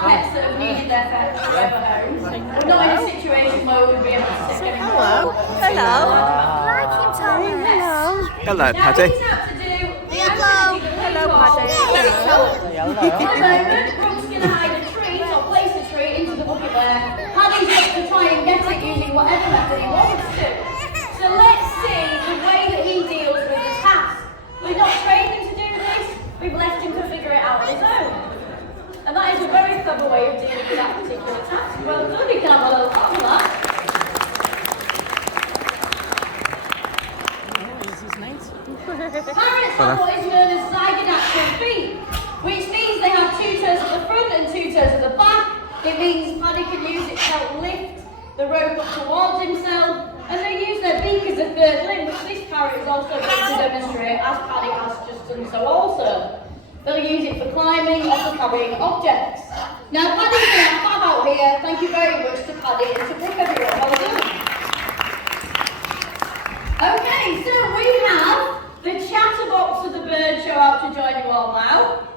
pets that have needed their pets forever homes. We're not in a situation where we'd be able to stick any more. Hello. Hello. Like him, Thomas. Hello, Now, Paddy. he's out to do Hello, Paddy. At the moment, Brooke's going to hide a treat or place a treat into the bucket there. Paddy's got to try and get it using whatever method he wants to. So let's see the way that he deals with the task. We've not trained him to do this, we've left him to figure it out on his own. And that is a very clever way of dealing with that particular task. Well done, you can have a little clap for that. Parrots have what is known as zygidactyl feet, which means they have 2 toes at the front and 2 toes at the back. It means Paddy can use it to help lift the rope up towards himself, and they use their beak as a third limb, which this parrot is also going to demonstrate, as Paddy has just done so also. They'll use it for climbing or for carrying objects. Now Paddy's going to fab out here. Thank you very much to Paddy and to Brooke, everyone. Well done. Okay, so we have the chatterbox of the bird show out to join you all now.